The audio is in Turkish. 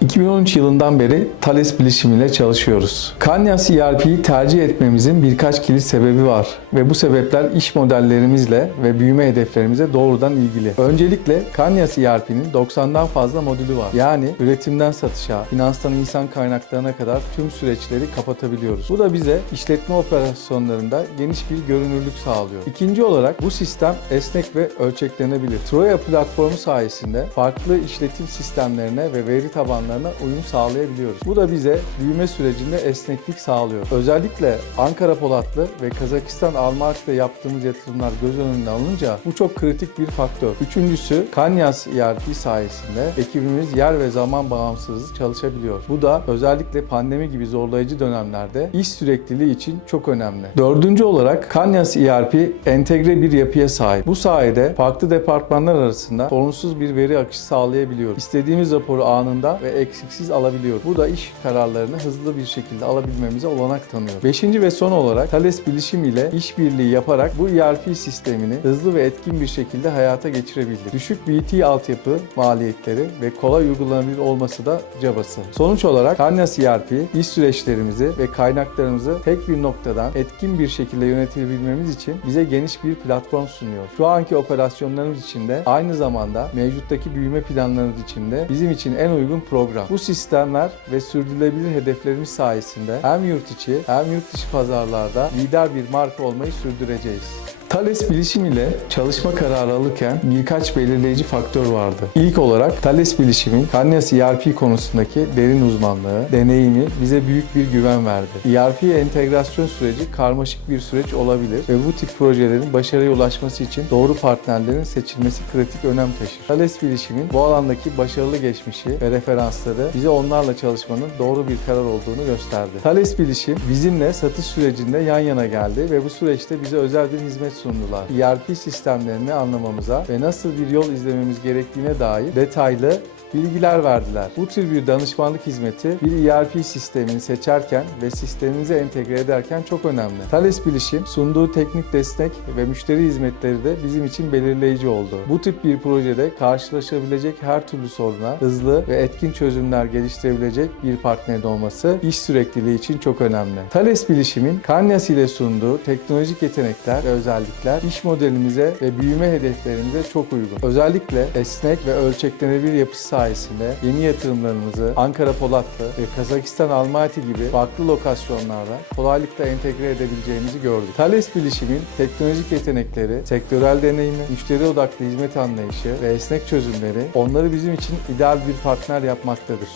2013 yılından beri Thales Bilişim ile çalışıyoruz. Kanyas ERP'yi tercih etmemizin birkaç kilit sebebi var ve bu sebepler iş modellerimizle ve büyüme hedeflerimize doğrudan ilgili. Öncelikle Kanyas ERP'nin 90'dan fazla modülü var. Yani üretimden satışa, finanstan insan kaynaklarına kadar tüm süreçleri kapatabiliyoruz. Bu da bize işletme operasyonlarında geniş bir görünürlük sağlıyor. İkinci olarak bu sistem esnek ve ölçeklenebilir. Troya platformu sayesinde farklı işletim sistemlerine ve veri tabanlarına uyum sağlayabiliyoruz. Bu da bize büyüme sürecinde esneklik sağlıyor. Özellikle Ankara Polatlı ve Kazakistan Almatya'da yaptığımız yatırımlar göz önüne alınca bu çok kritik bir faktör. Üçüncüsü Kanyas ERP sayesinde ekibimiz yer ve zaman bağımsız çalışabiliyor. Bu da özellikle pandemi gibi zorlayıcı dönemlerde iş sürekliliği için çok önemli. Dördüncü olarak Kanyas ERP entegre bir yapıya sahip. Bu sayede farklı departmanlar arasında sorunsuz bir veri akışı sağlayabiliyoruz. İstediğimiz raporu anında ve eksiksiz alabiliyoruz. Bu da iş kararlarını hızlı bir şekilde alabilmemize olanak tanıyor. Beşinci ve son olarak Thales Bilişim ile işbirliği yaparak bu ERP sistemini hızlı ve etkin bir şekilde hayata geçirebildik. Düşük BT altyapı maliyetleri ve kolay uygulanabilir olması da cabası. Sonuç olarak Kanyas ERP iş süreçlerimizi ve kaynaklarımızı tek bir noktadan etkin bir şekilde yönetebilmemiz için bize geniş bir platform sunuyor. Şu anki operasyonlarımız için de aynı zamanda mevcuttaki büyüme planlarımız için de bizim için en uygun program. Bu sistemler ve sürdürülebilir hedeflerimiz sayesinde hem yurt içi hem yurt dışı pazarlarda lider bir marka olmayı sürdüreceğiz. Thales Bilişim ile çalışma kararı alırken birkaç belirleyici faktör vardı. İlk olarak Thales Bilişim'in Kanyas ERP konusundaki derin uzmanlığı, deneyimi bize büyük bir güven verdi. ERP entegrasyon süreci karmaşık bir süreç olabilir ve bu tip projelerin başarıya ulaşması için doğru partnerlerin seçilmesi kritik önem taşır. Thales Bilişim'in bu alandaki başarılı geçmişi ve referansları bize onlarla çalışmanın doğru bir karar olduğunu gösterdi. Thales Bilişim bizimle satış sürecinde yan yana geldi ve bu süreçte bize özel bir hizmet sundular. ERP sistemlerini anlamamıza ve nasıl bir yol izlememiz gerektiğine dair detaylı bilgiler verdiler. Bu tür bir danışmanlık hizmeti bir ERP sistemini seçerken ve sisteminize entegre ederken çok önemli. Thales Bilişim sunduğu teknik destek ve müşteri hizmetleri de bizim için belirleyici oldu. Bu tip bir projede karşılaşabilecek her türlü soruna hızlı ve etkin çözümler geliştirebilecek bir partnerin olması iş sürekliliği için çok önemli. Thales Bilişim'in Kanyas ile sunduğu teknolojik yetenekler ve özellikler iş modelimize ve büyüme hedeflerimize çok uygun. Özellikle esnek ve ölçeklenebilir yapısı sayesinde yeni yatırımlarımızı Ankara Polatlı ve Kazakistan Almaty gibi farklı lokasyonlarda kolaylıkla entegre edebileceğimizi gördük. Thales Bilişim'in teknolojik yetenekleri, sektörel deneyimi, müşteri odaklı hizmet anlayışı ve esnek çözümleri onları bizim için ideal bir partner yapmaktadır.